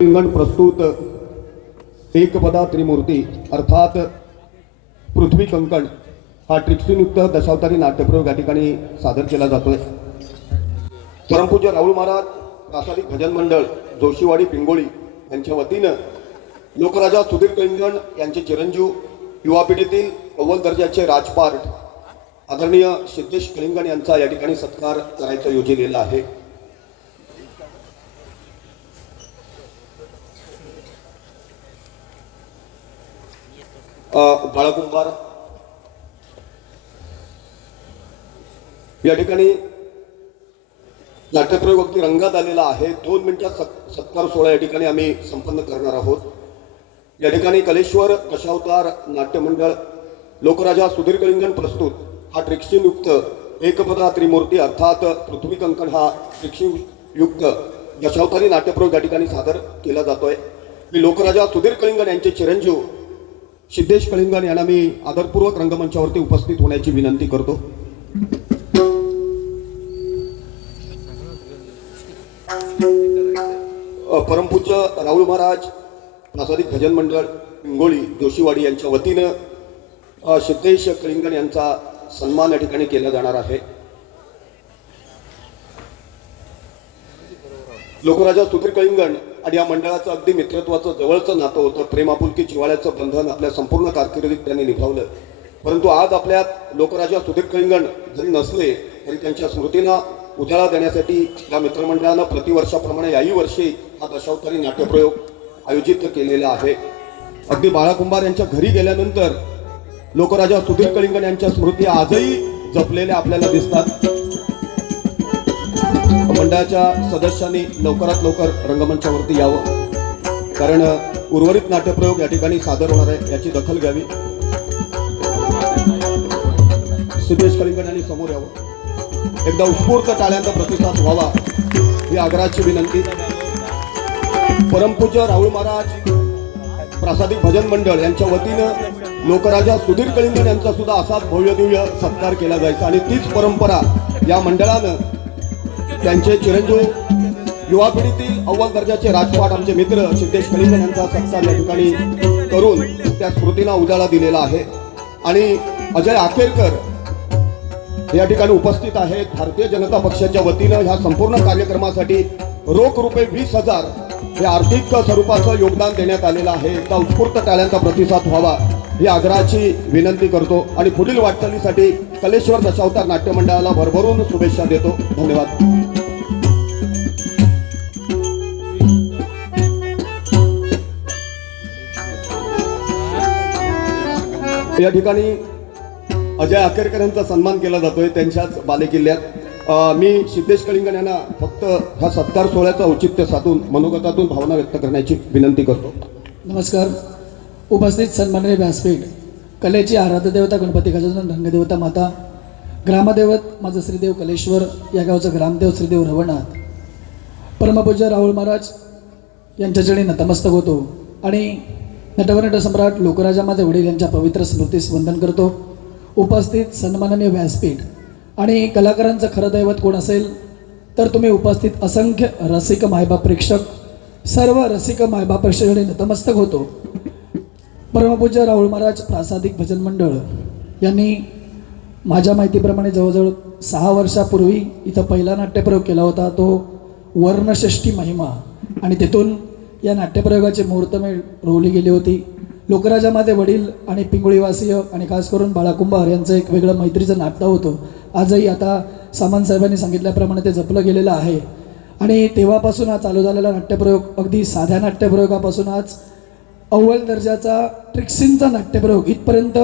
रिंगण प्रस्तुत एकपदा त्रिमूर्ती अर्थात पृथ्वी कंकण हा ट्रिक्सीयुक्त दशावतारी नाट्यप्रयोग या ठिकाणी सादर केला जातोय परमपूज्य राहुल महाराज प्रासादिक भजन मंडळ जोशीवाडी पिंगोळी यांच्या वतीनं लोकराजा सुधीर कळिंगण यांचे चिरंजीव युवा पिढीतील अव्वल दर्जाचे राजपाट आदरणीय सिद्धेश कलिंगण यांचा या ठिकाणी सत्कार करायचा योजलेला आहे. बाळकुंभार. या ठिकाणी नाट्यप्रयोग अगदी रंगात आलेला आहे. दोन मिनिटात सत्कार सोहळा या ठिकाणी आम्ही संपन्न करणार आहोत. या ठिकाणी कलेश्वर दशावतार नाट्यमंडळ लोकराजा सुधीर कलिंगण प्रस्तुत. हा ट्रिक्सिंगयुक्त एकपदा त्रिमूर्ती अर्थात पृथ्वी कंकण हा ट्रिक्सिंगयुक्त दशावतारी नाट्यप्रयोग या ठिकाणी सादर केला जातोय. मी लोकराजा सुधीर कलिंगण यांचे चिरंजीव सिद्धेश कलिंगण यांना मी आदरपूर्वक रंगमंचावरती उपस्थित होण्याची विनंती करतो. परमपूज्य राहुल महाराज प्रासादिक भजन मंडळ हिंगोळी जोशीवाडी यांच्या वतीनं सिद्धेश कलिंगण यांचा सन्मान या ठिकाणी केला जाणार आहे. लोकराजा सुधीर कळिंगण आणि या मंडळाचं अगदी मित्रत्वाचं जवळचं नातं होतं. प्रेमापुलकी जिवाळ्याचं बंधन आपल्या संपूर्ण कारकिर्दीत त्यांनी निभावलं. परंतु आज आपल्यात लोकराजा सुधीर कळिंगण जरी नसले तरी त्यांच्या स्मृतींना उजाळा देण्यासाठी या मित्रमंडळानं प्रतिवर्षाप्रमाणे याही वर्षी हा दशावतारी नाट्यप्रयोग आयोजित केलेला आहे. अगदी बाळाकुंभार यांच्या घरी गेल्यानंतर लोकराजा सुधीर कळिंगण यांच्या स्मृती आजही जपलेल्या आपल्याला दिसतात. मंडळाच्या सदस्यांनी लवकरात लवकर रंगमंचावरती यावं. कारण उर्वरित नाट्यप्रयोग या ठिकाणी सादर होणार आहे याची दखल घ्यावी. सिद्धेश कलिंगण यांनी समोर यावं. एकदा उत्स्फूर्त टाळ्यांचा प्रतिसाद व्हावा ही आग्रहाची विनंती. परमपूज्य राहुल महाराज प्रासादिक भजन मंडळ यांच्या वतीनं लोकराजा सुधीर कलिंगण यांचा सुद्धा असाच भव्य दिव्य सत्कार केला जायचा. आणि तीच परंपरा या मंडळानं त्यांचे चिरंजीव युवा पिढीतील अव्वल दर्जाचे राजपाट आमचे मित्र सिद्धेश कलिंगण यांचा सत्कार या ठिकाणी करून त्या स्मृतीला उजाळा दिलेला आहे. आणि अजय आखेरकर या ठिकाणी उपस्थित आहेत. भारतीय जनता पक्षाच्या वतीनं ह्या संपूर्ण कार्यक्रमासाठी रोख रुपये वीस हजार हे आर्थिक स्वरूपाचं योगदान देण्यात आलेलं आहे. त्या उत्स्फूर्त टाळ्यांचा प्रतिसाद व्हावा ही आग्रहाची विनंती करतो. आणि पुढील वाटचालीसाठी कलेश्वर दशावतार नाट्य मंडळाला भरभरून शुभेच्छा देतो. धन्यवाद. या ठिकाणी अजय आकेरकर यांचा सन्मान केला जातोय त्यांच्याच बालेकिल्ल्यात. मी सिद्धेश कलिंगण यांना फक्त हा सत्कार सोहळ्याचं औचित्य साधून मनोगतातून भावना व्यक्त करण्याची विनंती करतो. नमस्कार. उपस्थित सन्माननीय व्यासपीठ कलेची आराध्य देवता गणपती गजानन रंगदेवता माता ग्रामदैवत माझं श्रीदेव कलेश्वर या गावचं ग्रामदेव श्रीदेव रवनाथ परमपूज्य राहुल महाराज यांच्या नतमस्तक होतो आणि नटवनट सम्राट लोकराजा माझे वडील यांच्या पवित्र स्मृतीस वंदन करतो. उपस्थित सन्माननीय व्यासपीठ आणि कलाकारांचं खरं दैवत कोण असेल तर तुम्ही उपस्थित असंख्य रसिक मायबाप प्रेक्षक सर्व रसिक मायबाप प्रेक्षकांनी नतमस्तक होतो. परमपूज्य राहुल महाराज प्रासादिक भजन मंडळ यांनी माझ्या माहितीप्रमाणे जवळजवळ सहा वर्षापूर्वी इथं पहिला नाट्यप्रयोग केला होता तो वर्णषष्ठी महिमा. आणि तिथून या नाट्यप्रयोगाची मुहूर्तमेळ रोवली गेली होती. लोकराजा माझे वडील आणि पिंगुळीवासीय आणि खास करून बाळाकुंभार यांचं एक वेगळं मैत्रीचं नातं होतं. आजही आता सामंत साहेबांनी सांगितल्याप्रमाणे ते जपलं गेलेलं आहे. आणि तेव्हापासून हा चालू झालेला नाट्यप्रयोग अगदी साध्या नाट्यप्रयोगापासून आज अव्वल दर्जाचा ट्रिक्सिनचा नाट्यप्रयोग इथपर्यंत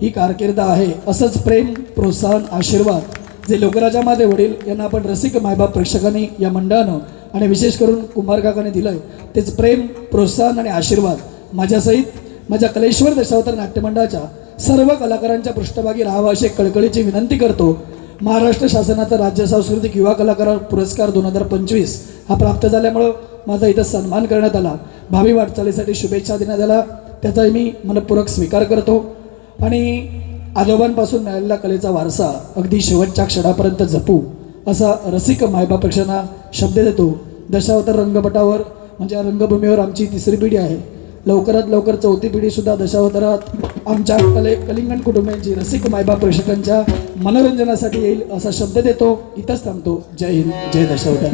ही कारकीर्द आहे असंच प्रेम प्रोत्साहन आशीर्वाद जे लोकराजा वडील यांना आपण रसिक मायबाप प्रेक्षकांनी या मंडळानं आणि विशेष करून कुंभार काकाने दिलं आहे तेच प्रेम प्रोत्साहन आणि आशीर्वाद. माझ्यासहित माझ्या कलेश्वर दशावतार नाट्यमंडळाच्या सर्व कलाकारांच्या पृष्ठभागी राहावा अशी कळकळीची विनंती करतो. महाराष्ट्र शासनाचा राज्य सांस्कृतिक युवा कलाकार पुरस्कार दोन हजार पंचवीस हा प्राप्त झाल्यामुळं माझा इथं सन्मान करण्यात आला. भावी वाटचालीसाठी शुभेच्छा देण्यात आल्या. त्याचा मी मनपूरक स्वीकार करतो. आणि आजोबांपासून मिळालेला कलेचा वारसा अगदी शेवटच्या क्षणापर्यंत जपू. असा रसिक मायबापेक्षांना शब्द देतो. दशावतार रंगपटावर म्हणजे या रंगभूमीवर आमची तिसरी पिढी आहे. लवकरात लवकर चौथी पिढी सुद्धा दशावतारात आमच्या कले कलिंगण कुटुंबियांची रसिक मायबाप प्रेक्षकांच्या मनोरंजनासाठी येईल असा शब्द देतो. इथंच थांबतो. जय हिंद जय दशावतार.